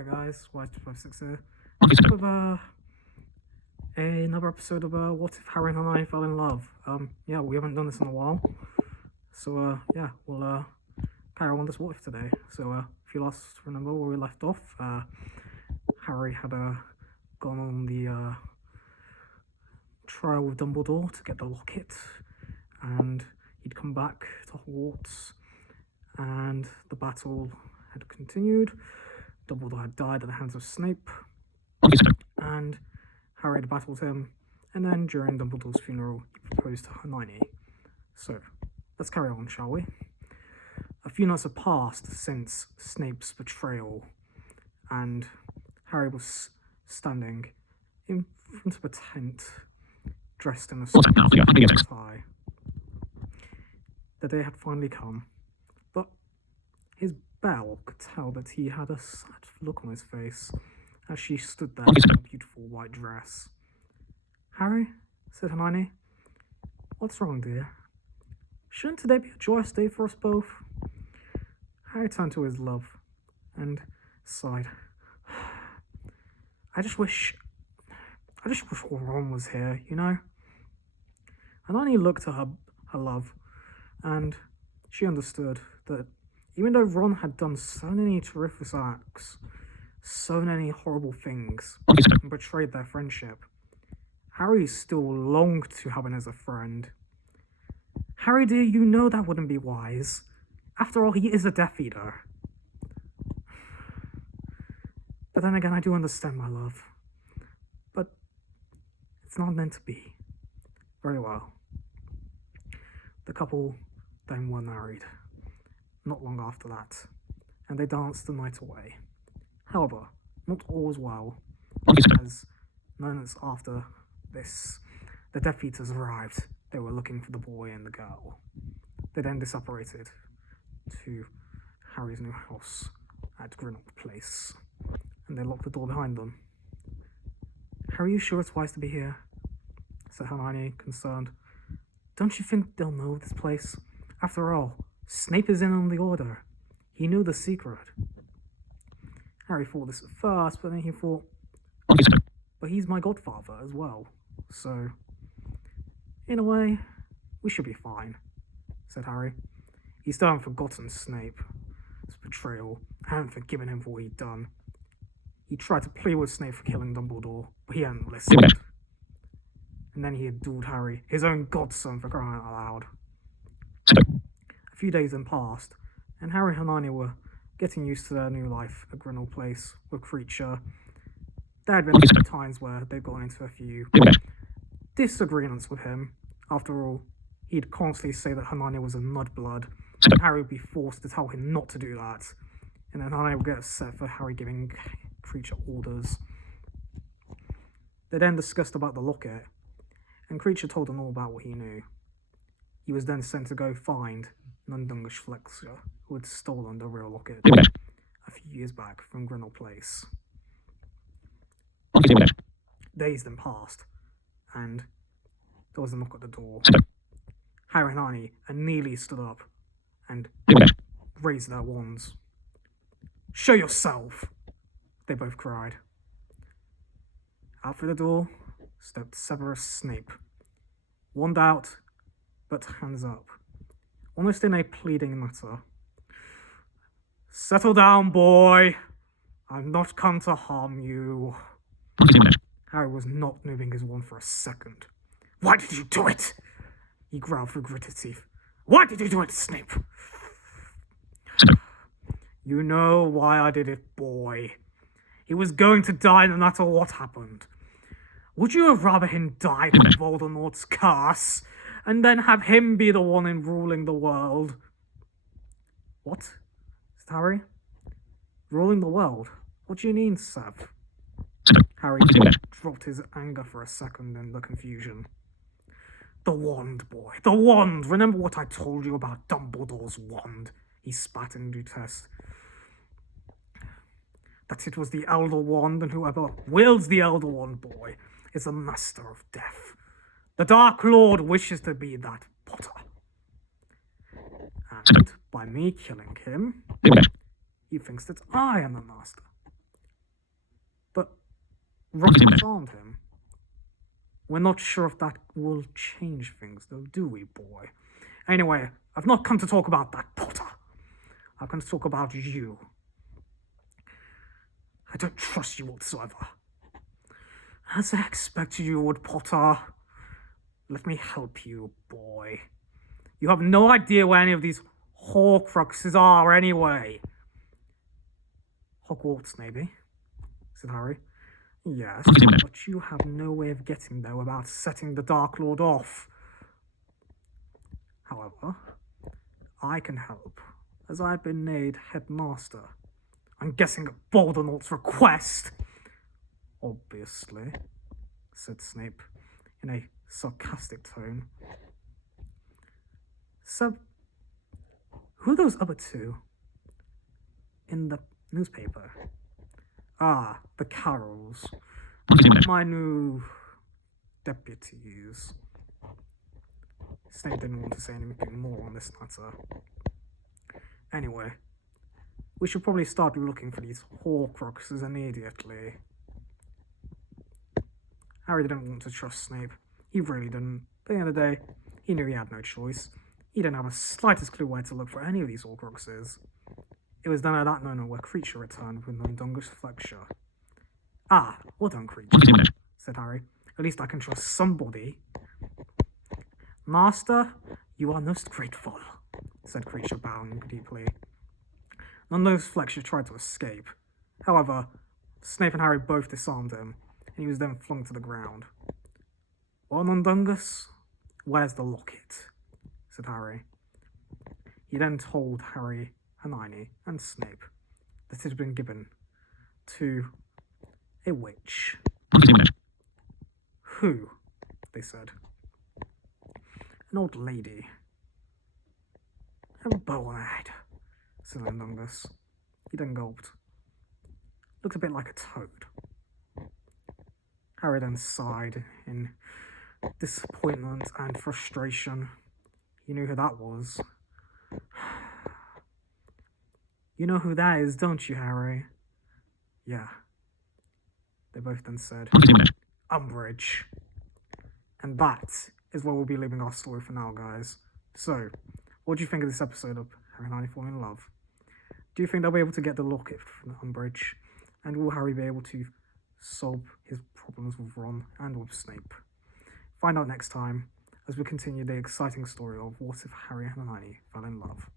Hey guys, White256 here. With another episode of What If Harry and Hermione Fell in Love. Yeah, we haven't done this in a while. So yeah, we'll carry on this What If today. So if you last remember where we left off, Harry had gone on the trial with Dumbledore to get the locket, and he'd come back to Hogwarts, and the battle had continued. Dumbledore had died at the hands of Snape, and Harry had battled him, and then during Dumbledore's funeral, he proposed to Hermione. So, let's carry on, shall we? A few nights have passed since Snape's betrayal, and Harry was standing in front of a tent, dressed in a suit and tie. The day had finally come, but his Belle could tell that he had a sad look on his face as she stood there in a beautiful white dress. "Harry," said Hermione, "what's wrong, dear? Shouldn't today be a joyous day for us both?" Harry turned to his love and sighed. I just wish Ron was here, you know?" Hermione looked at her love, and she understood that even though Ron had done so many terrific acts, so many horrible things, and betrayed their friendship, Harry still longed to have him as a friend. "Harry dear, you know that wouldn't be wise. After all, he is a Death Eater." "But then again, I do understand, my love. But it's not meant to be." Very well. The couple then were married not long after that, and they danced the night away. However, not all was well, as moments after this, the Death Eaters arrived. They were looking for the boy and the girl. They then separated to Harry's new house at Grindelwald Place, and they locked the door behind them. "Harry, are you sure it's wise to be here?" said Hermione, concerned. "Don't you think they'll know this place? After all, Snape is in on the order. He knew the secret." Harry thought this at first, but then he thought, but he's my godfather as well, so in a way, we should be fine, said Harry. He still hadn't forgotten Snape's betrayal, hadn't forgiven him for what he'd done. He tried to plead with Snape for killing Dumbledore, but he hadn't listened. And then he had dueled Harry, his own godson, for crying out loud. A few days then passed, and Harry and Hermione were getting used to their new life at Grindelwald Place with Creature. There had been a few times where they'd gotten into a few disagreements with him. After all, he'd constantly say that Hermione was a mudblood, and Harry would be forced to tell him not to do that. And then Hermione would get upset for Harry giving Creature orders. They then discussed about the locket, and Creature told them all about what he knew. He was then sent to go find Nundungus Fletcher, who had stolen the real locket a few years back from Grindelwald Place. Days then passed, and there was a knock at the door. Harry and Hermione immediately stood up and raised their wands. "Show yourself!" they both cried. Out through the door stepped Severus Snape, wand out, but hands up, almost in a pleading manner. "Settle down, boy. I've not come to harm you." Harry was not moving his wand for a second. "Why did you do it?" he growled through gritted teeth. "Why did you do it, Snape?" "You know why I did it, boy. He was going to die no matter what happened. Would you have rather him die from Voldemort's curse, and then have him be the one in ruling the world?" "What?" said Harry. "Ruling the world? What do you mean, Sev?" Harry dropped his anger for a second in the confusion. "The wand, boy, the wand! Remember what I told you about Dumbledore's wand?" He spat in protest. "That it was the Elder Wand, and whoever wields the Elder Wand, boy, is a master of death. The Dark Lord wishes to be that Potter. And by me killing him, he thinks that I am the master. Ron disarmed him. We're not sure if that will change things, though, do we, boy? Anyway, I've not come to talk about that, Potter. I've come to talk about you. I don't trust you whatsoever. As I expected you would, Potter. Let me help you, boy. You have no idea where any of these Horcruxes are, anyway. Hogwarts, maybe, said Harry. Yes, but you have no way of getting there without setting the Dark Lord off. However, I can help, as I've been made headmaster. I'm guessing at Voldemort's request. Obviously, said Snape, in a sarcastic tone. So, who are those other two in the newspaper? Ah, the Carrolls. My new deputies. Snape didn't want to say anything more on this matter. Anyway, we should probably start looking for these Horcruxes immediately. Harry didn't want to trust Snape. He really didn't. But at the end of the day, he knew he had no choice. He didn't have the slightest clue where to look for any of these Horcruxes. It was then at that moment where Creature returned with Mundungus Fletcher. Ah, well done, Creature, said Harry. At least I can trust somebody. Master, you are most grateful, said Creature, bowing deeply. Mundungus Fletcher tried to escape. However, Snape and Harry both disarmed him, and he was then flung to the ground. Well, Mundungus, where's the locket? Said Harry. He then told Harry, Hermione, and Snape that it had been given to a witch. Who? They said. An old lady. A bow on her head, said Mundungus. He then gulped. Looked a bit like a toad. Harry then sighed in disappointment and frustration. He knew who that was. You know who that is, don't you, Harry? Yeah. They both then said, Umbridge. And that is where we'll be leaving our story for now, guys. So, what do you think of this episode of Harry and Hermione Fall in Love? Do you think they'll be able to get the locket from Umbridge? And will Harry be able to solve his problems with Ron and with Snape? Find out next time as we continue the exciting story of what if Harry and Hermione fell in love.